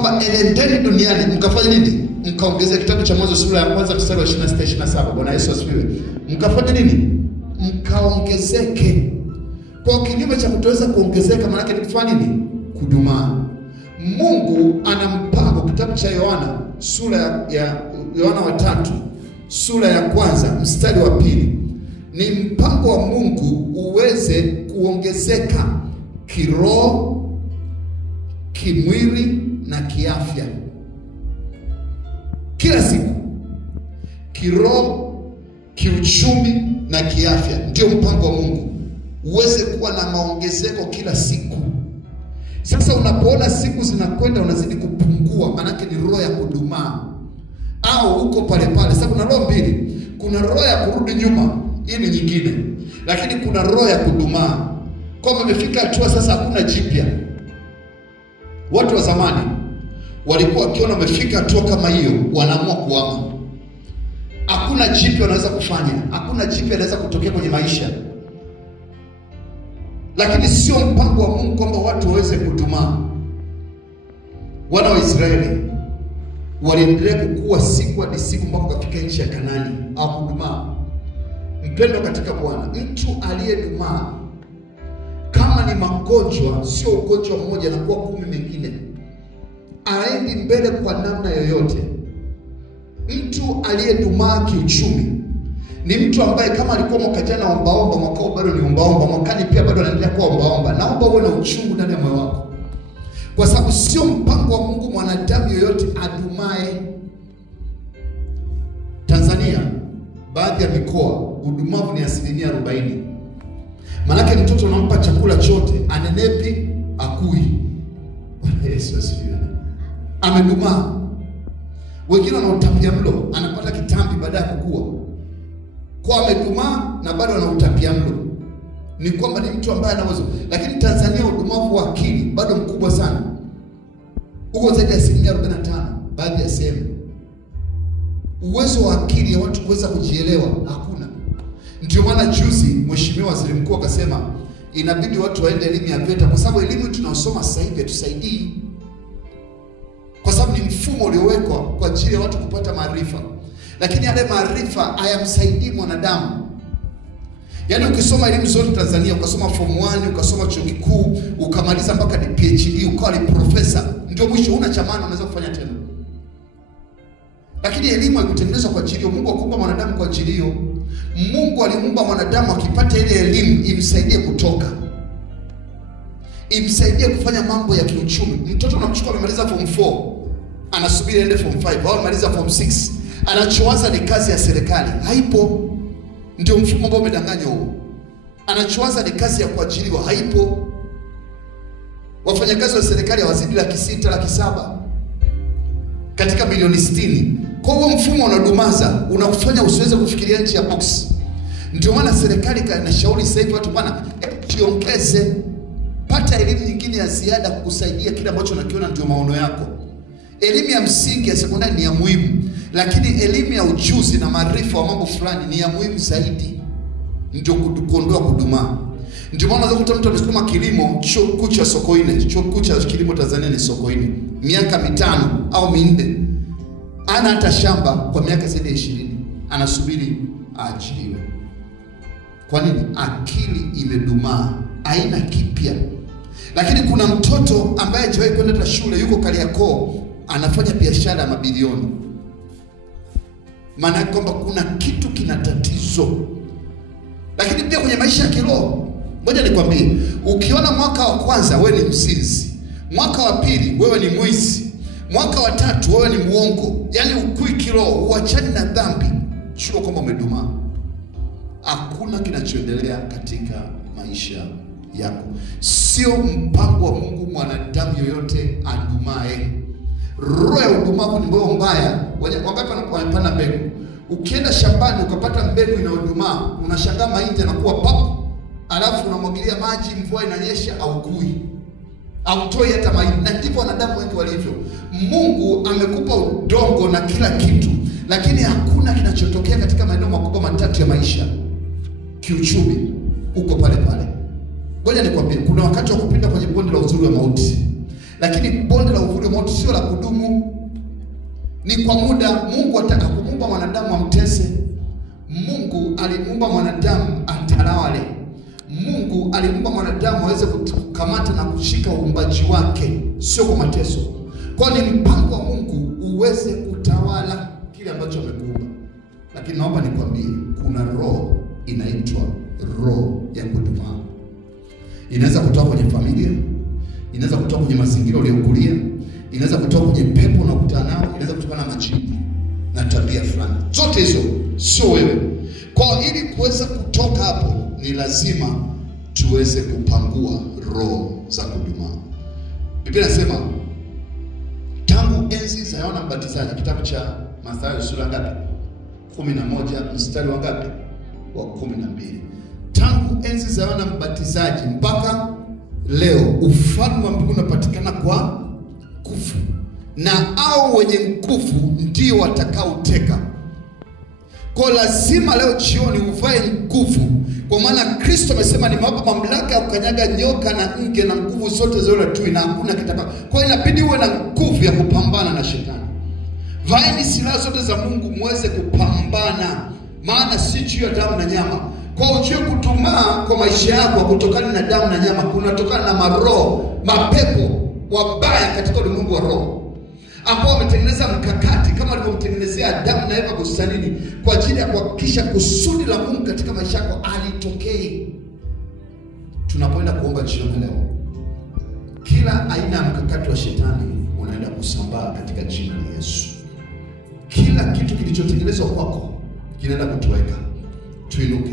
kwamba enendeni duniani mkafanye nini? Mkaongeze. Kitabu cha Mwanzo sura ya 1 mstari wa 26-27. Bwana Yesu asifiwe. Mkafanye nini? Mkaongezeke. Kwa kinyume cha kutoweza kuongezeka maana yake ni kufanya nini? Kudumaa. Mungu ana mpango. Kitabu cha Yohana sura ya Yohana wa 3 sura ya 1 mstari wa 2. Ni mpango wa Mungu uweze kuongezeka kiroho, kimwili na kiafya. Kila siku. Kiroho, kiuchumi na kiafya. Ndio mpango wa Mungu. Uweze kuwa na maongezeko kila siku. Sasa unapoona siku zinakwenda unazidi kupungua, maana yake ni roho ya kudumaa. Au uko pale pale. Sasa kuna roho mbili. Kuna roho ya kurudi nyuma, hii ni nyingine. Lakini kuna roho ya kudumaa. Kama imefika hatua sasa hakuna jipya. Watu wa zamani walikuwa wakiona wamefika hatua kama hiyo, wanaamua kuhama. Hakuna jipya wanaweza kufanya. Hakuna jipya linaweza kutokea kwenye maisha. Lakini sio mpango wa Mungu kwamba watu waweze kudumaa. Wana wa Israeli waliendelea kukua siku hadi siku mpaka kufika nchi ya Kanaani. Au kudumaa. Mpendo katika Bwana, mtu aliyedumaa kama ni magonjwa, sio ugonjwa mmoja na kuwa 10 mengine, aendi mbele kwa namna yoyote. Mtu aliyedumaa kiuchumi ni mtu ambaye kama alikuwa mwaka jana ombaomba, mwaka huu bado ni ombaomba, mwakani pia bado anaendelea kuwa ombaomba. Naomba uwe na uchungu ndani ya moyo wako. Kwa sababu sio mpango wa Mungu mwanadamu yoyote adumae. Tanzania, baadhi ya mikoa, udumavu ni 40%. Manake mtoto unampa chakula chote, anenepi, akui. Yesu asifiwe. Amedumaa. Wengine wana utapiamlo, anapata kitambi baada ya kukua. Kwa amedumaa na bado ana utapiamlo. Ni kwamba ni mtu ambaye anaweza. Lakini Tanzania udumavu wa akili bado mkubwa sana. Uko zaidi ya 45% baadhi ya sehemu. Uwezo wa akili ya watu kuweza kujielewa hakuna. Ndio maana juzi Mheshimiwa Waziri Mkuu akasema inabidi watu waende elimu ya VETA, kwa sababu elimu tunayosoma sasa hivi hatusaidii. Kwa sababu ni mfumo uliowekwa kwa ajili ya watu kupata maarifa. Lakini yale maarifa hayamsaidii mwanadamu. Yaani ukisoma elimu zote Tanzania, ukasoma form 1, ukasoma chuo kikuu, ukamaliza mpaka PhD, ukawa ni profesa, ndio mwisho una cha maana unaweza kufanya tena. Lakini elimu haikutengenezwa kwa ajili hiyo. Mungu hakuumba mwanadamu kwa ajili hiyo. Mungu alimuumba mwanadamu akipata ile elimu imsaidie kutoka. Imsaidie kufanya mambo ya kiuchumi. Mtoto unamchukua amemaliza form 4, anasubiri aende form 5 au amemaliza form 6. Anachowaza ni kazi ya serikali. Haipo. Ndio mfumo ambao umedanganywa huo. Anachowaza ni kazi ya kuajiriwa. Haipo. Wafanyakazi wa serikali hawazidi 600,000, 700,000 katika milioni 60. Kwa hiyo mfumo unadumaza, unakufanya usiweze kufikiria nje ya box. Ndio maana serikali inashauri sasa hivi watu bwana, jiongeze, pata elimu nyingine ya ziada kukusaidia kile ambacho unakiona ndio maono yako. Elimu ya msingi ya sekondari ni ya muhimu, lakini elimu ya ujuzi na maarifa wa mambo fulani ni ya muhimu zaidi. Ndio kuondoa kudumaa. Ndio maana unaweza kukuta mtu amesoma kilimo chuo kikuu cha Sokoine. Chuo kikuu cha kilimo Tanzania ni Sokoine. Miaka 5 au 4. Ana hata shamba kwa miaka zaidi ya 20. Anasubiri aachiliwe. Kwa nini? Akili imedumaa, haina kipya. Lakini kuna mtoto ambaye hajawahi kwenda hata shule, yuko Kariakoo, anafanya biashara ya mabilioni. Maana kwamba kuna kitu kina tatizo. Lakini pia kwenye maisha ya kiroho, ngoja nikwambie, ukiona mwaka wa kwanza wewe ni mzinzi, mwaka wa pili wewe ni mwizi, mwaka wa 3 wewe ni muongo, yani ukui kiroho, uachane na dhambi, jua kwamba umedumaa. Hakuna kinachoendelea katika maisha yako. Sio mpango wa Mungu mwanadamu yoyote adumae. Roho ya udumavu ni roho mbaya. Wakati wanapanda mbegu, ukienda shambani ukapata mbegu inayodumaa, unashangaa mahindi yanakuwa papo, alafu unamwagilia maji, mvua inanyesha, au kui, au toi hata mahindi. Na ndivyo wanadamu wengi walivyo. Mungu amekupa udongo na kila kitu, lakini hakuna kinachotokea katika maeneo makubwa matatu ya maisha. Kiuchumi uko pale pale. Ngoja nikwambie, kuna wakati wa kupinda kwenye bonde la uzuri wa mauti. Lakini bonde la uvuli wa mauti sio la kudumu, ni kwa muda. Mungu ataka kumuumba mwanadamu amtese. Mungu alimuumba mwanadamu atawale. Mungu alimuumba mwanadamu aweze kukamata na kushika uumbaji wake, sio kwa mateso. Kwa ni mpango wa Mungu uweze kutawala kile ambacho amekuumba. Lakini naomba nikwambie, kuna roho inaitwa roho ya kudumaa. Inaweza kutoka kwenye familia, inaweza kutoka kwenye mazingira uliyokulia, inaweza kutoka kwenye pepo unakutana nao, inaweza kutokana na majini na tabia fulani. Zote hizo sio wewe. Kwa ili kuweza kutoka hapo, ni lazima tuweze kupangua roho za kudumaa. Biblia inasema tangu enzi za Yohana Mbatizaji, kitabu cha Mathayo sura ngapi? 11 mstari wa ngapi? Wa 12. Tangu enzi za Yohana Mbatizaji mpaka leo, ufalme wa mbinguni unapatikana kwa nguvu, na au wenye nguvu ndio watakaoteka. Kwa lazima leo jioni uvae nguvu, kwa maana Kristo amesema nimewapa mamlaka ya kukanyaga nyoka na nge na nguvu zote za yule adui, na hakuna kitaka. Kwa hiyo inabidi uwe na nguvu ya kupambana na shetani. Vaeni silaha zote za Mungu muweze kupambana, maana si juu ya damu na nyama. Kwa ujue kutumaa kwa maisha yako kutokana na damu na nyama, kunatokana na maroho, mapepo wabaya katika ulimwengu wa roho, ambao wametengeneza mkakati kama alivyomtengenezea Adamu na Eva bustanini kwa ajili ya kuhakikisha kusudi la Mungu katika maisha yako alitokee. Tunapoenda kuomba jioni leo, kila aina ya mkakati wa shetani unaenda kusambaa katika jina la Yesu. Kila kitu kilichotengenezwa kwako kinaenda kutoweka. Tuinuke.